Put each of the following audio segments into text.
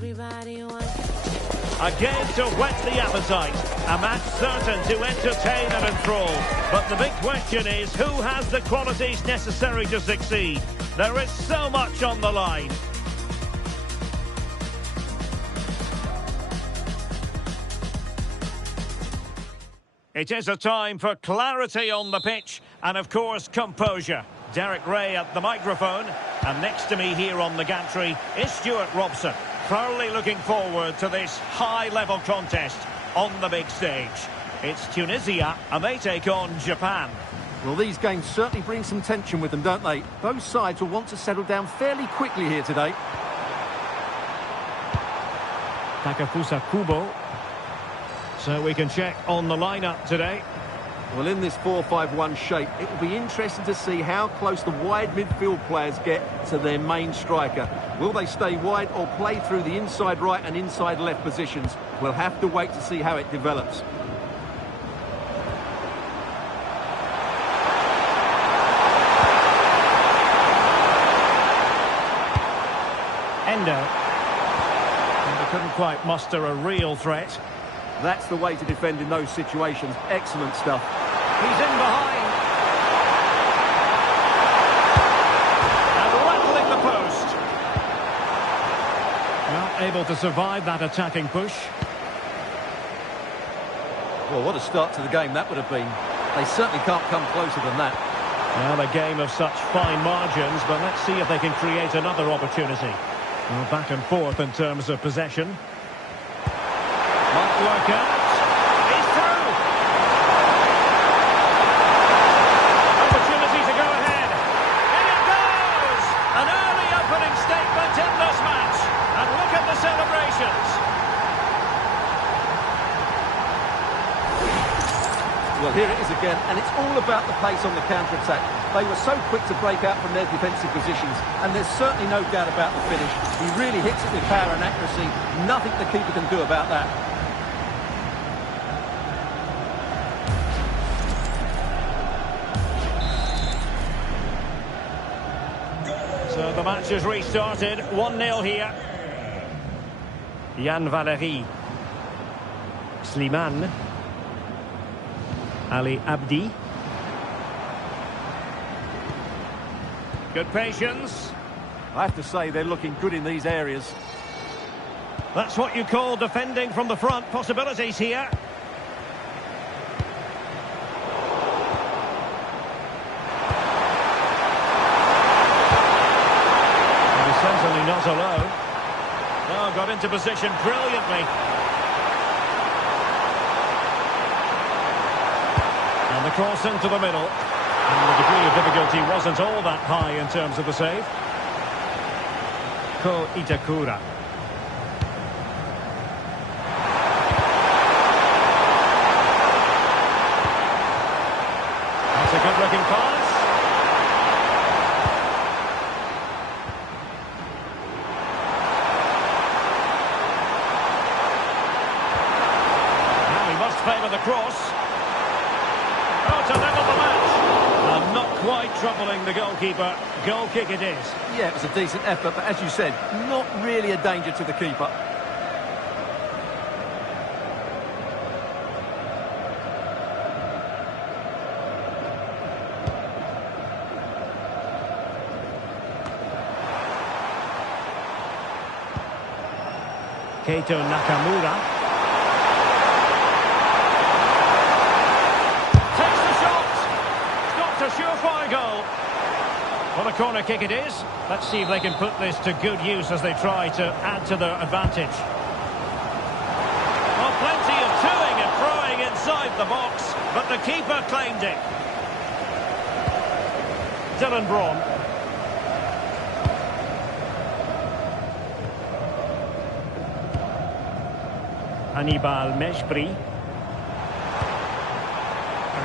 A game to whet the appetite. A match certain to entertain and enthrall. But the big question is, who has the qualities necessary to succeed? There is so much on the line. It is a time for clarity on the pitch and, of course, composure. Derek Ray at the microphone, and next to me here on the gantry is Stuart Robson. Thoroughly looking forward to this high-level contest on the big stage. It's Tunisia, and they take on Japan. Well, these games certainly bring some tension with them, don't they? Both sides will want to settle down fairly quickly here today. Takefusa Kubo. So we can check on the lineup today. Well, in this 4-5-1 shape, it will be interesting to see how close the wide midfield players get to their main striker. Will they stay wide or play through the inside right and inside left positions? We'll have to wait to see how it develops. Endo. And they couldn't quite muster a real threat. That's the way to defend in those situations. Excellent stuff. He's in behind. And rattling the post. Not able to survive that attacking push. Well, what a start to the game that would have been. They certainly can't come closer than that. Well, a game of such fine margins, but let's see if they can create another opportunity. Well, back and forth in terms of possession. Might work out. He's through. Opportunity to go ahead. In it goes. An early opening statement in this match. And look at the celebrations. Well, here it is again, and it's all about the pace on the counter-attack. They were so quick to break out from their defensive positions, and there's certainly no doubt about the finish. He really hits it with power and accuracy. Nothing the keeper can do about that. So the match has restarted. 1-0 here. Yann Valery. Slimane. Ali Abdi. Good patience. I have to say they're looking good in these areas. That's what you call defending from the front. Possibilities here. And he's certainly not alone. Oh, got into position brilliantly. And the cross into the middle. And the degree of difficulty wasn't all that high in terms of the save. Ko Itakura. That's a good-looking pass. Now he must favour the cross. Oh, to level the match. And not quite troubling the goalkeeper. Goal kick it is. Yeah, it was a decent effort, but as you said, not really a danger to the keeper. Keito Nakamura. A surefire goal. Well, a corner kick it is. Let's see if they can put this to good use as they try to add to their advantage. Well, plenty of toing and throwing inside the box, but the keeper claimed it. Dylan Braun. Hannibal Mejbri.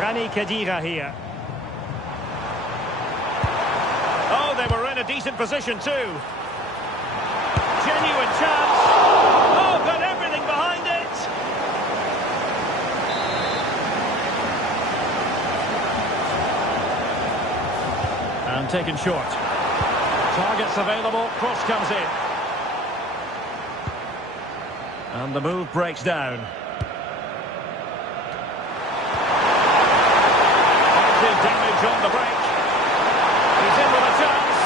Rani Khedira here. Oh, they were in a decent position too. Genuine chance. Oh, got everything behind it. And taken short. Targets available. Cross comes in. And the move breaks down. Positive damage on the break. He's in with a chance.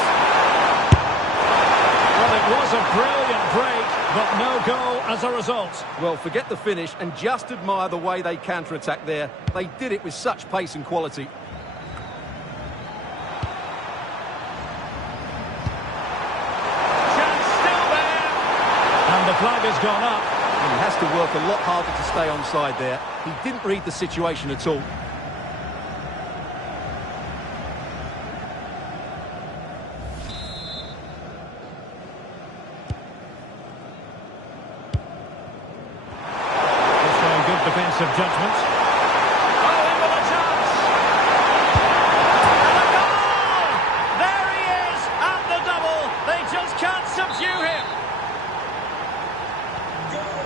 Well, it was a brilliant break, but no goal as a result. Well, forget the finish and just admire the way they counter-attacked there. They did it with such pace and quality. Chance still there. And the flag has gone up. He has to work a lot harder to stay onside there. He didn't read the situation at all. Defensive judgment. Oh, in with a chance! And a goal! There he is at the double. They just can't subdue him.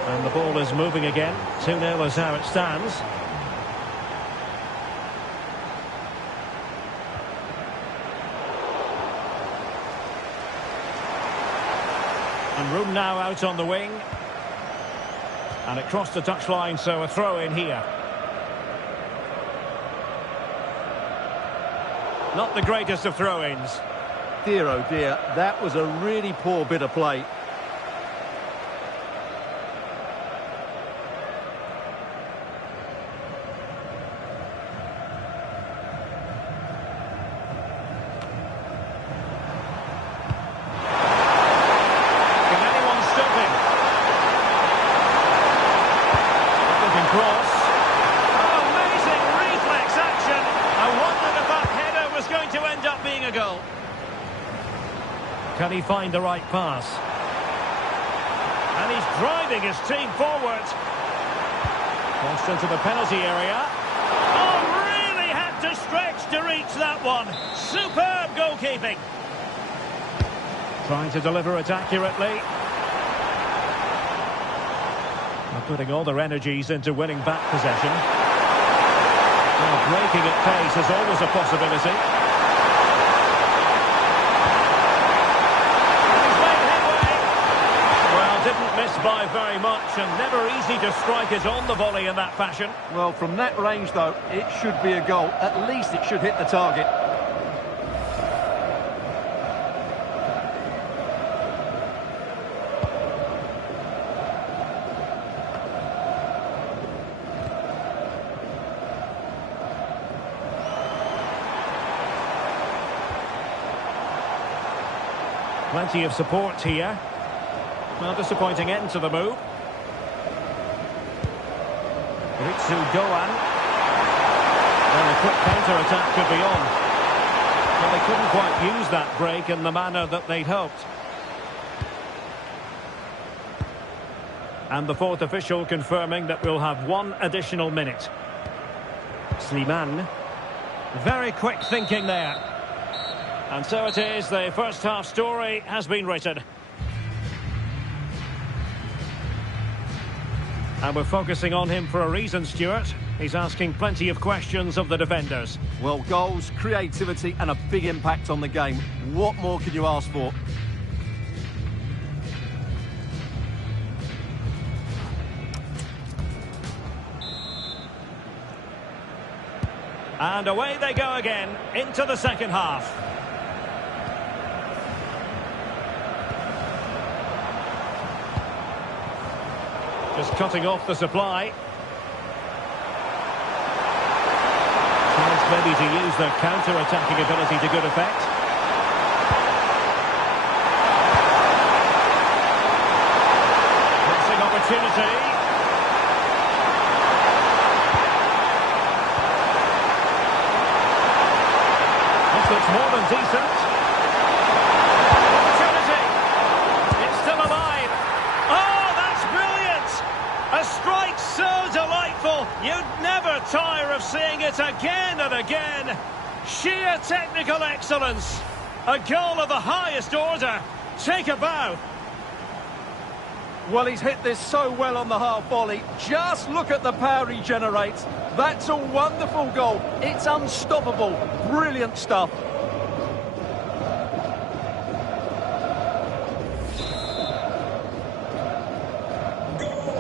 And the ball is moving again. 2-0 is how it stands. And room now out on the wing. And it crossed the touchline, so a throw in here. Not the greatest of throw-ins. Dear, oh dear, that was a really poor bit of play. Cross. Oh, amazing reflex action. I wondered if that header was going to end up being a goal. Can he find the right pass? And he's driving his team forward. Crossed into the penalty area. Oh, really had to stretch to reach that one. Superb goalkeeping. Trying to deliver it accurately. Putting all their energies into winning back possession. Well, breaking at pace is always a possibility. And he's made headway. Well, didn't miss by very much, and never easy to strike it on the volley in that fashion. Well, from that range, though, it should be a goal. At least it should hit the target. Plenty of support here. Well, disappointing end to the move. Ritsu Doan. And a quick counter-attack could be on. Well, they couldn't quite use that break in the manner that they'd hoped. And the fourth official confirming that we'll have one additional minute. Slimane. Very quick thinking there. And so it is, the first half story has been written. And we're focusing on him for a reason, Stuart. He's asking plenty of questions of the defenders. Well, goals, creativity and a big impact on the game. What more can you ask for? And away they go again, into the second half. Just cutting off the supply. Chance maybe to use their counter-attacking ability to good effect. Crossing opportunity. This looks more than decent. Opportunity. It's still alive. Oh, that's brilliant. A strike so delightful, you'd never tire of seeing it again and again. Sheer technical excellence. A goal of the highest order. Take a bow. Well, he's hit this so well on the half volley. Just look at the power he generates. That's a wonderful goal. It's unstoppable. Brilliant stuff.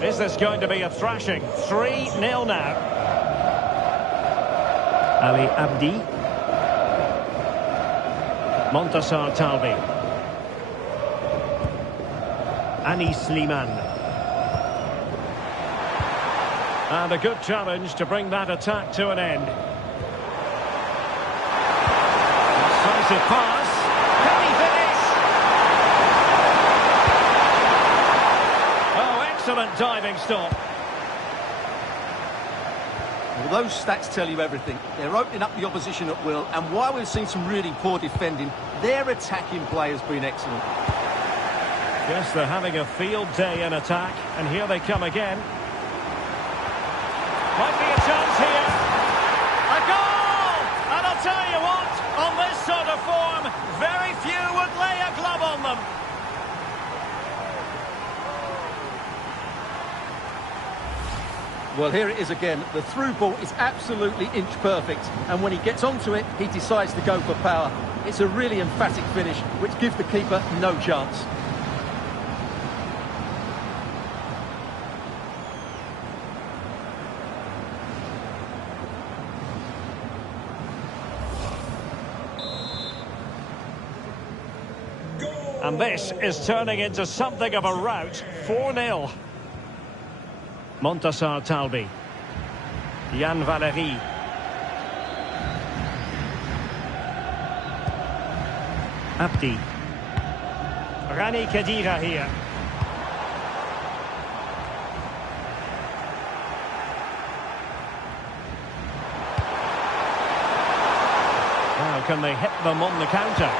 Is this going to be a thrashing? 3-0 now. Ali Abdi. Montassar Talbi. Anis Sliman. And a good challenge to bring that attack to an end. Decisive pass. Can he finish? Oh, excellent diving stop. Well, those stats tell you everything. They're opening up the opposition at will, and while we've seen some really poor defending, their attacking play has been excellent. Yes, they're having a field day in attack, and here they come again. Might be a chance here. A goal! And I'll tell you what, on this sort of form, very few would lay a glove on them. Well, here it is again. The through ball is absolutely inch perfect, and when he gets onto it, he decides to go for power. It's a really emphatic finish, which gives the keeper no chance. And this is turning into something of a rout. 4-0. Montassar Talbi. Yann Valery. Abdi. Rani Khedira here. Now can they hit them on the counter?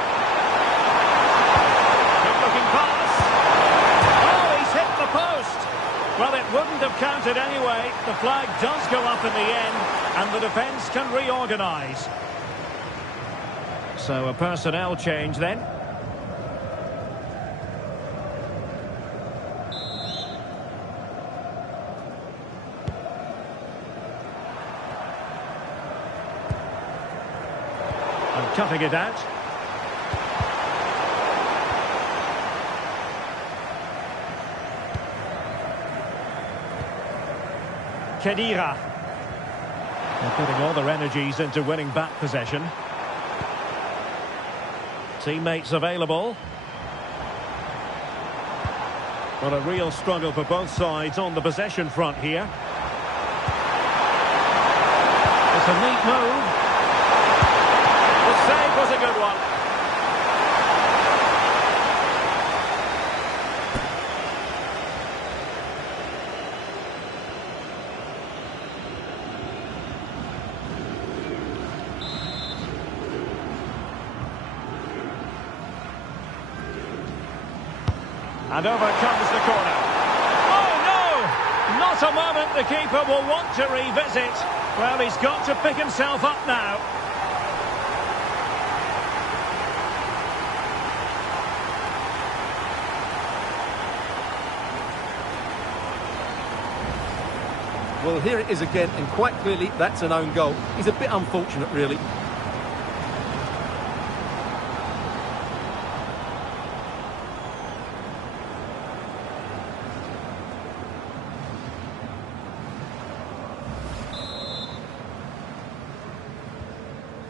Well, it wouldn't have counted anyway. The flag does go up in the end, and the defence can reorganise. So a personnel change then. And cutting it out. Khedira. They're putting all their energies into winning back possession. Teammates available. Well, a real struggle for both sides on the possession front here. It's a neat move. The save was a good one. And over comes the corner. Oh, no! Not a moment the keeper will want to revisit. Well, he's got to pick himself up now. Well, here it is again, and quite clearly that's an own goal. He's a bit unfortunate, really.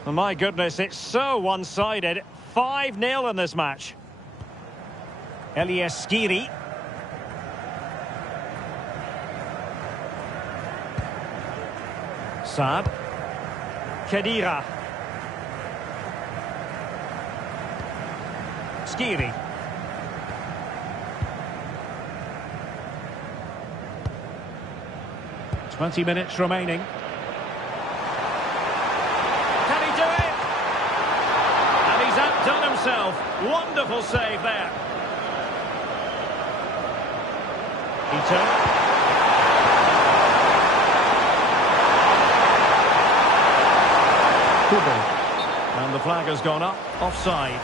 My goodness, it's so one-sided. 5-0 in this match. Elias Skiri. Saad. Khedira. Skiri. Twenty minutes remaining. Wonderful save there. Ito. And the flag has gone up, offside.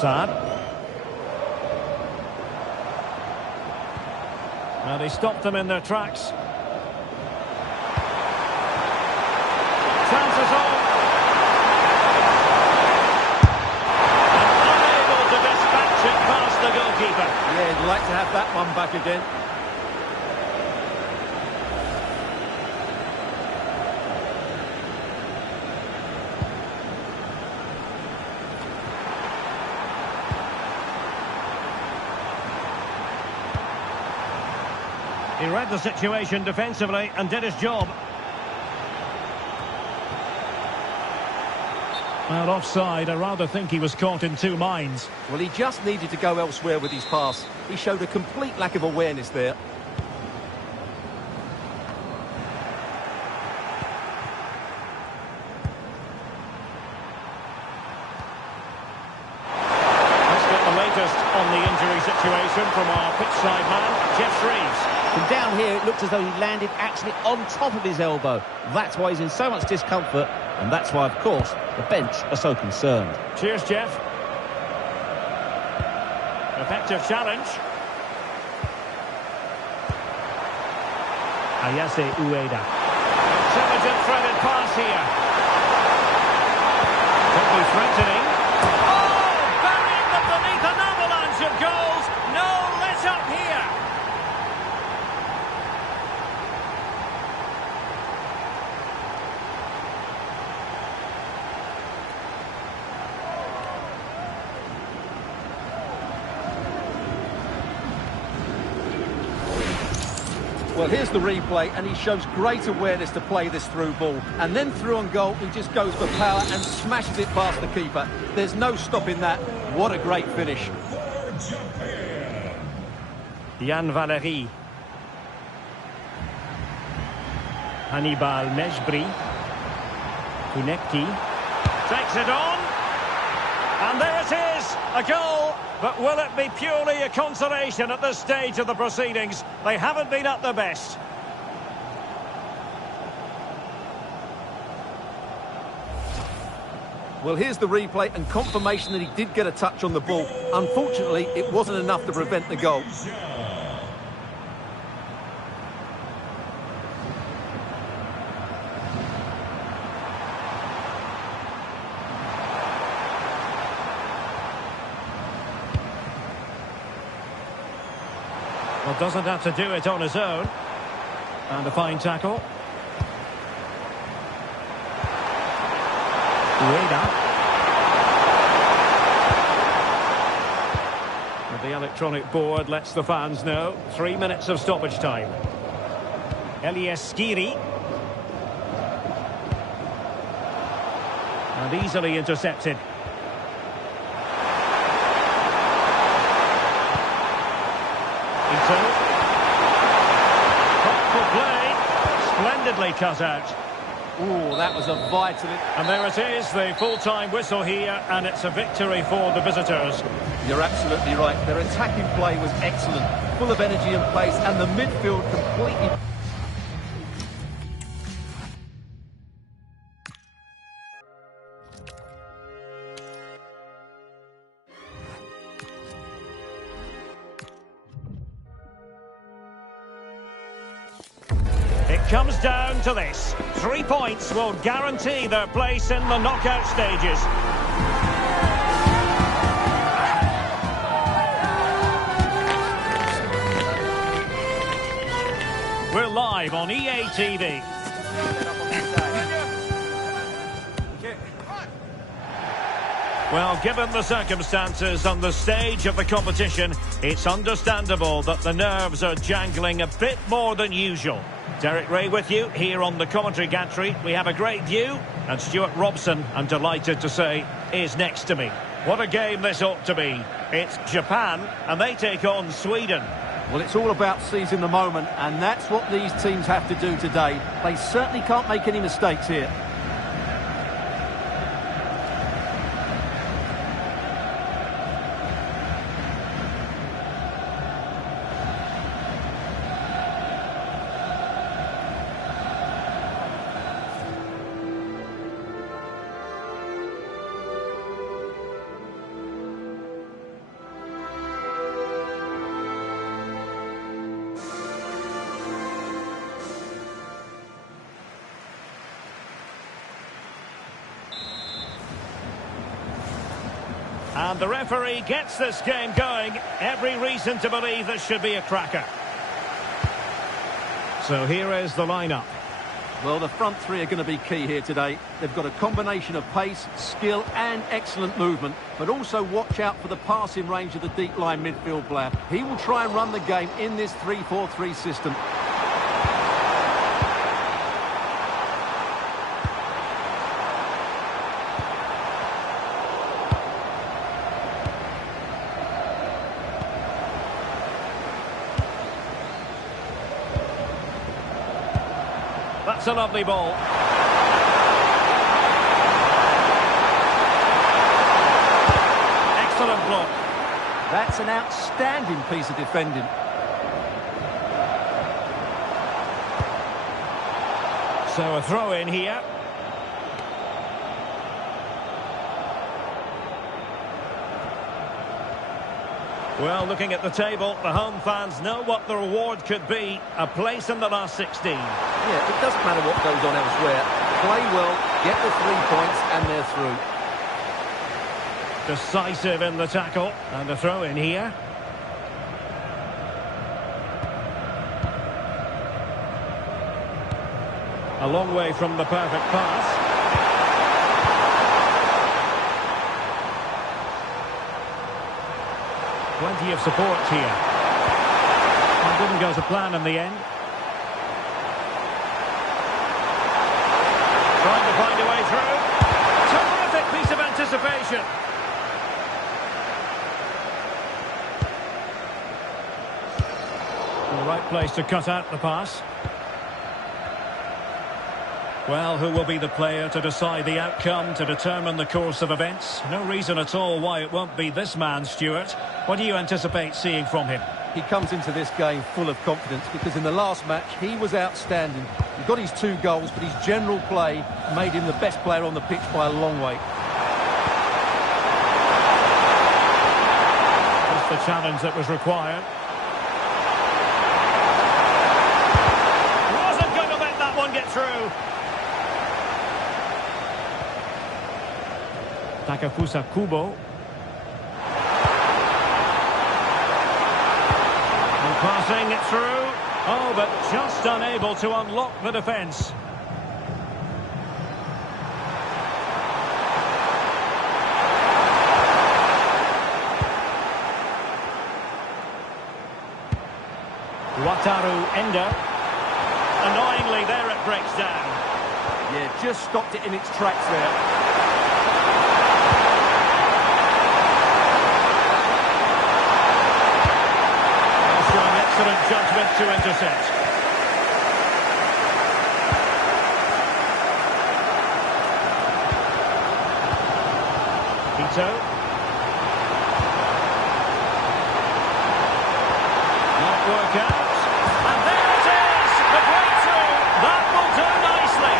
Assad. And he stopped them in their tracks. Chances on. And unable to dispatch it past the goalkeeper. Yeah, he'd like to have that one back again. He read the situation defensively and did his job. Well, offside, I rather think he was caught in two minds. Well, he just needed to go elsewhere with his pass. He showed a complete lack of awareness there. Let's get the latest on the injury situation from our pitchside man, Geoff Shreeves. From down here, it looked as though he landed actually on top of his elbow. That's why he's in so much discomfort, and that's why, of course, the bench are so concerned. Cheers, Jeff. Effective challenge. Ayase Ueda. Intelligent threaded pass here. Could be threatening. Oh! Burying them beneath an avalanche of goals. No let up here. Well, here's the replay, and he shows great awareness to play this through ball. And then through on goal, he just goes for power and smashes it past the keeper. There's no stopping that. What a great finish. Yann Valery. Hannibal Mejbri. Kunekti. Takes it on. And there it is, a goal. But will it be purely a consolation at this stage of the proceedings? They haven't been at their best. Well, here's the replay and confirmation that he did get a touch on the ball. Unfortunately, it wasn't enough to prevent the goal. Well, doesn't have to do it on his own. And a fine tackle. Ueda. The electronic board lets the fans know. 3 minutes of stoppage time. Elias Skiri. And easily intercepted. Thoughtful play. Splendidly cut out. Ooh, that was a vital... And there it is, the full-time whistle here, and it's a victory for the visitors. You're absolutely right. Their attacking play was excellent, full of energy and pace, and the midfield completely... It comes down to this. 3 points will guarantee their place in the knockout stages. We're live on EA TV. Well, given the circumstances and the stage of the competition, it's understandable that the nerves are jangling a bit more than usual. Derek Ray with you here on the commentary gantry. We have a great view, and Stuart Robson, I'm delighted to say, is next to me. What a game this ought to be. It's Japan, and they take on Sweden. Well, it's all about seizing the moment, and that's what these teams have to do today. They certainly can't make any mistakes here. And the referee gets this game going. Every reason to believe this should be a cracker. So here is the lineup. Well, the front three are going to be key here today. They've got a combination of pace, skill and excellent movement, but also watch out for the passing range of the deep line midfield player. He will try and run the game in this 3-4-3 system. That's a lovely ball. Excellent block. That's an outstanding piece of defending. So a throw in here. Well, looking at the table, the home fans know what the reward could be. A place in the last 16. Yeah, it doesn't matter what goes on elsewhere. Play well, get the 3 points, and they're through. Decisive in the tackle. And a throw in here. A long way from the perfect pass. Plenty of support here. It didn't go to plan in the end. Trying to find a way through. Terrific piece of anticipation. The right place to cut out the pass. Well, who will be the player to decide the outcome, to determine the course of events? No reason at all why it won't be this man, Stuart. What do you anticipate seeing from him? He comes into this game full of confidence because in the last match he was outstanding. He got his 2 goals, but his general play made him the best player on the pitch by a long way. That's the challenge that was required. Wasn't going to let that one get through. Takefusa Kubo. And passing it through. Oh, but just unable to unlock the defence. Wataru Endo. Annoyingly, there it breaks down. Yeah, just stopped it in its tracks there. Excellent judgment to intercept. Ito. Not work out. And there it is! The breakthrough! That will do nicely.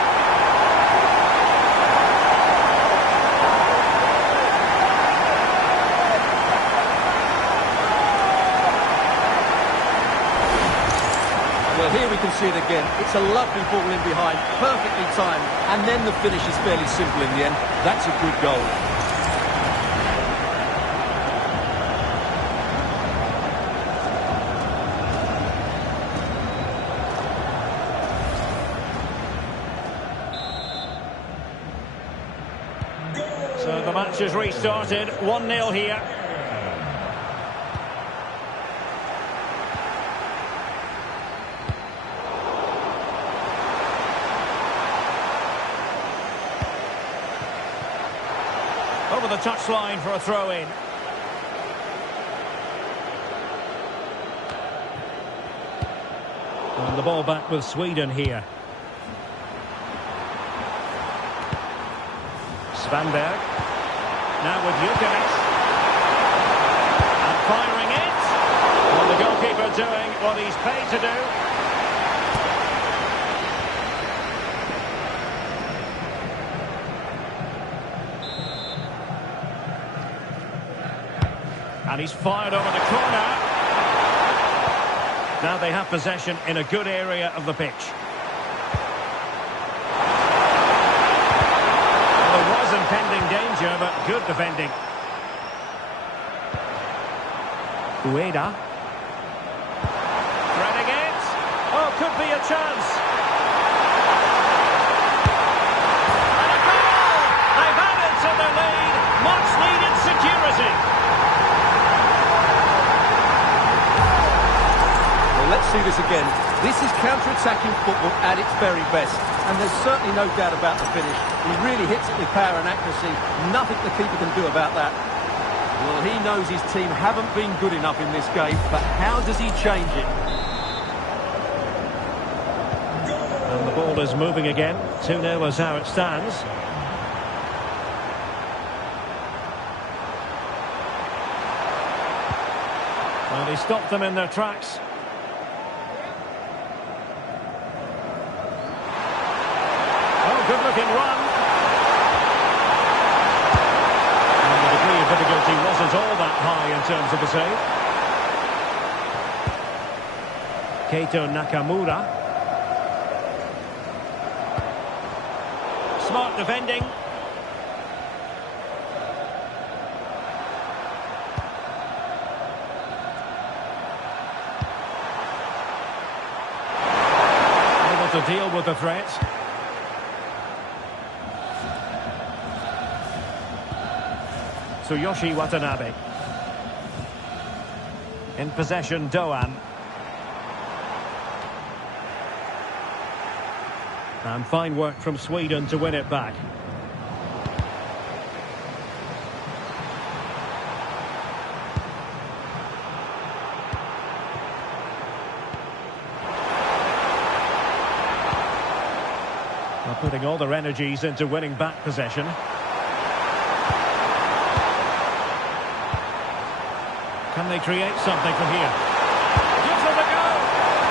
Well, here we can see it again. It's a lovely ball in behind, perfectly timed, and then the finish is fairly simple in the end. That's a good goal. So the match has restarted. 1-0 here. Over the touchline for a throw-in. And the ball back with Sweden here. Svanberg. Now with Jukic. And firing it. Well, the goalkeeper doing what he's paid to do. And he's fired over the corner. Now they have possession in a good area of the pitch. Well, there was impending danger, but good defending. Ueda. Threading it. Oh, could be a chance. And a goal! They've added to their lead. Much needed security. Well, let's see this again. This is counter-attacking football at its very best. And there's certainly no doubt about the finish. He really hits it with power and accuracy. Nothing the keeper can do about that. Well, he knows his team haven't been good enough in this game, but how does he change it? And the ball is moving again. 2-0 is how it stands. And he stopped them in their tracks. Oh, good-looking run. And the degree of difficulty wasn't all that high in terms of the save. Keito Nakamura. Smart defending. Able to deal with the threat. Tsuyoshi Watanabe. In possession, Doan. And fine work from Sweden to win it back. They're putting all their energies into winning back possession. Can they create something from here? Gives them a go!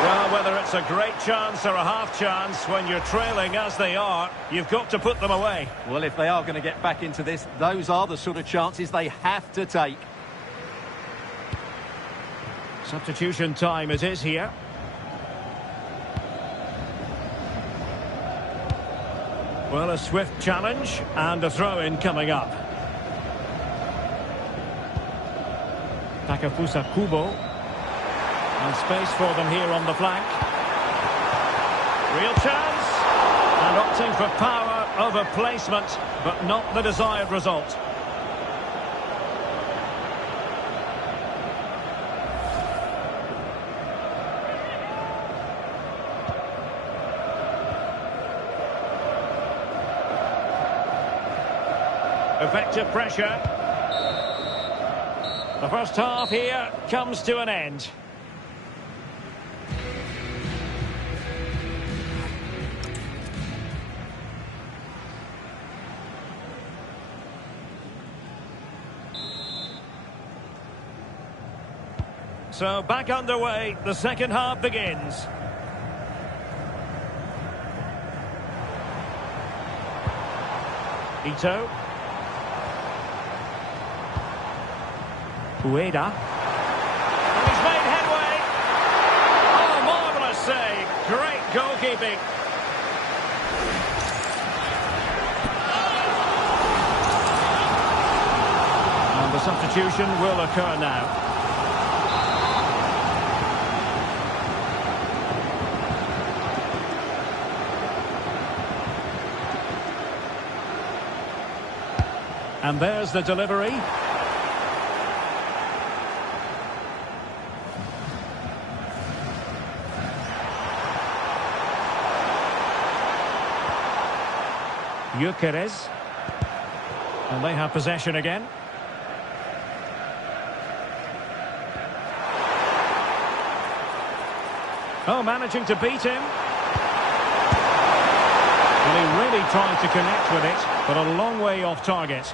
Well, whether it's a great chance or a half chance, when you're trailing as they are, you've got to put them away. Well, if they are going to get back into this, those are the sort of chances they have to take. Substitution time it is here. Well, a swift challenge and a throw-in coming up. Takefusa Kubo. And space for them here on the flank. Real chance. And opting for power over placement, but not the desired result. Effective pressure. The first half here comes to an end. So back underway, the second half begins. Ito. Ueda. And he's made headway. Oh, marvellous save. Great goalkeeping. And the substitution will occur now. And there's the delivery. Gyökeres. And they have possession again. Oh, managing to beat him. Well, he really tried to connect with it, but a long way off target.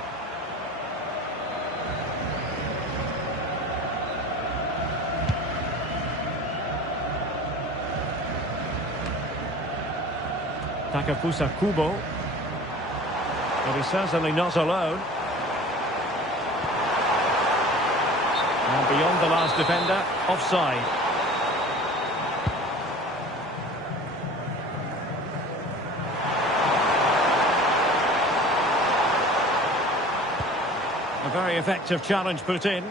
Takefusa Kubo. But he's certainly not alone. And beyond the last defender, offside. A very effective challenge put in.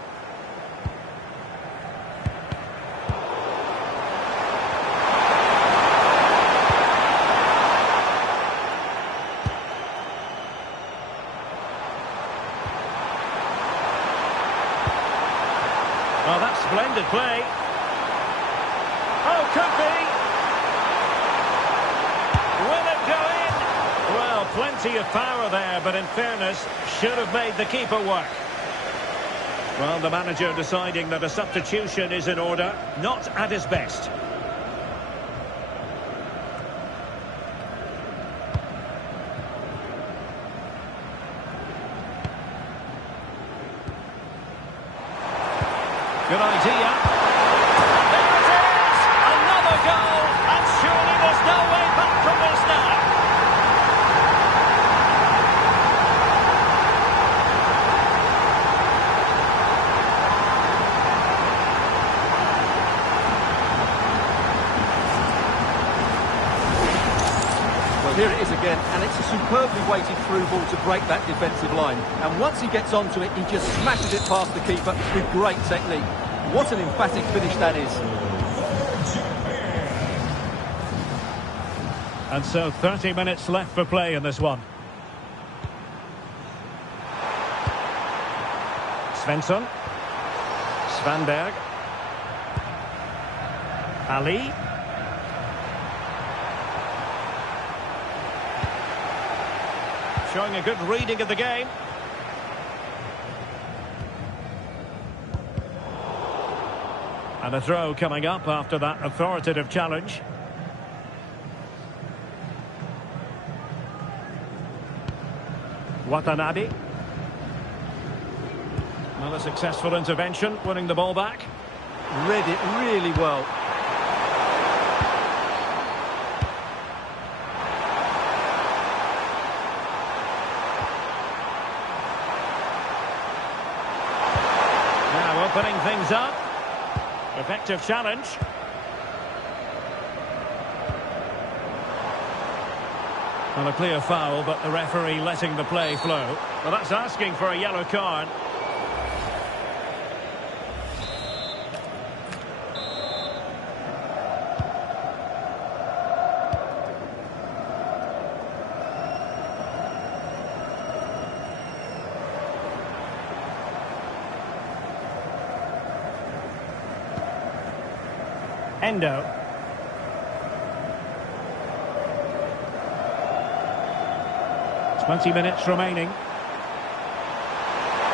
Splendid play. Oh, could be. Will it go in? Well, plenty of power there, but in fairness, should have made the keeper work. Well, the manager deciding that a substitution is in order, not at his best. Good idea. And there it is! Another goal! And surely there's no way back from this now. Well, here it is again, and it's a superbly weighted through ball to break that defensive line. And once he gets onto it, he just smashes it past the keeper with great technique. What an emphatic finish that is. And so 30 minutes left for play in this one. Svensson. Svanberg. Ali. Showing a good reading of the game. And a throw coming up after that authoritative challenge. Watanabe. Well, a successful intervention, winning the ball back. Read it really well. Now opening things up. Effective challenge. Well, a clear foul, but the referee letting the play flow. Well, that's asking for a yellow card. Endo. 20 minutes remaining.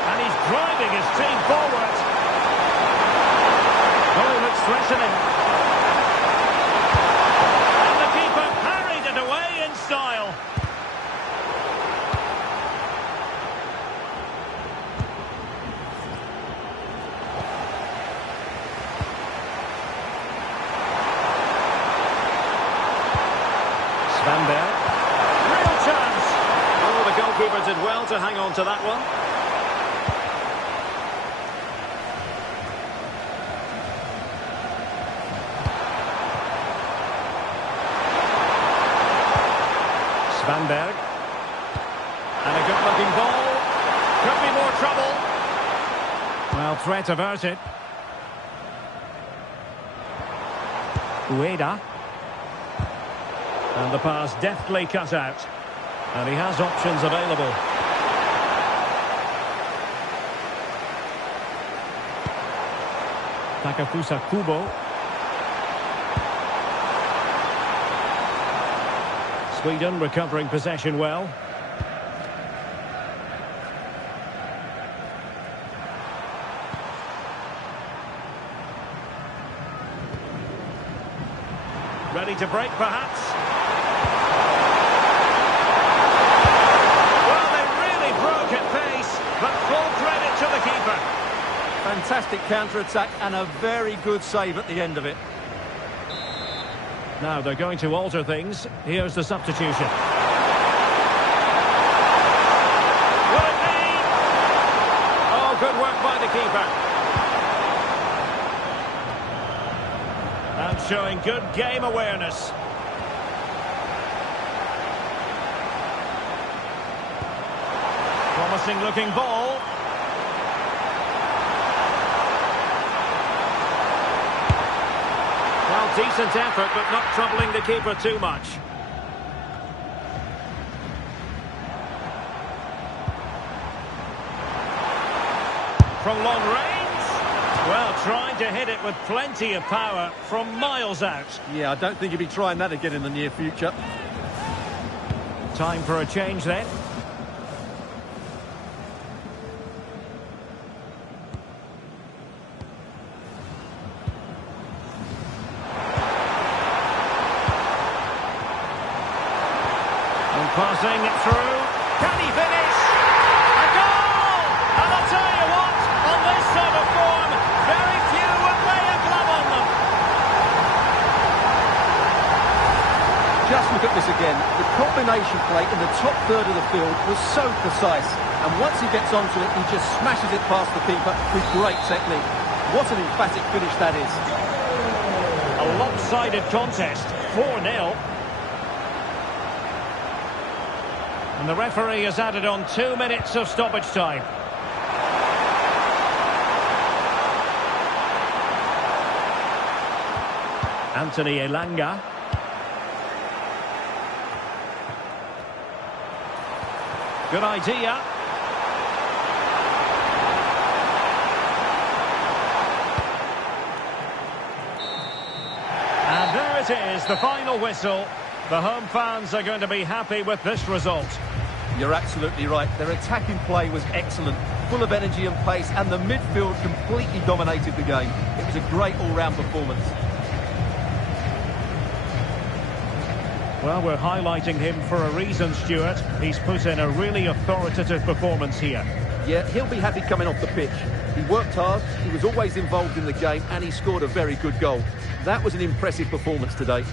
And he's driving his team forward. Oh, he looks threatening. And the keeper parried it away in style. Svanberg. Real chance. Oh, the goalkeeper did well to hang on to that one. Svanberg. And a good-looking ball. Could be more trouble. Well, threat averted. Ueda. And the pass deftly cut out. And he has options available. Takafusa Kubo. Sweden recovering possession well. Ready to break, perhaps? Well, they really broke at pace, but full credit to the keeper. Fantastic counter-attack and a very good save at the end of it. Now they're going to alter things. Here's the substitution. Will it be? Oh, good work by the keeper. And showing good game awareness. Promising looking ball. Well, decent effort, but not troubling the keeper too much. From long range. Well, trying to hit it with plenty of power from miles out. Yeah, I don't think he'll be trying that again in the near future. Time for a change then. And passing it through. Can he finish? A goal! And I'll tell you what, on this sort of form, very few would lay a glove on them. Just look at this again. The combination play in the top third of the field was so precise. And once he gets onto it, he just smashes it past the keeper with great technique. What an emphatic finish that is. A lopsided contest, 4-0. And the referee has added on 2 minutes of stoppage time. Anthony Elanga. Good idea. And there it is, the final whistle. The home fans are going to be happy with this result. You're absolutely right. Their attacking play was excellent, full of energy and pace, and the midfield completely dominated the game. It was a great all-round performance. Well, we're highlighting him for a reason, Stuart. He's put in a really authoritative performance here. Yeah, he'll be happy coming off the pitch. He worked hard, he was always involved in the game, and he scored a very good goal. That was an impressive performance today.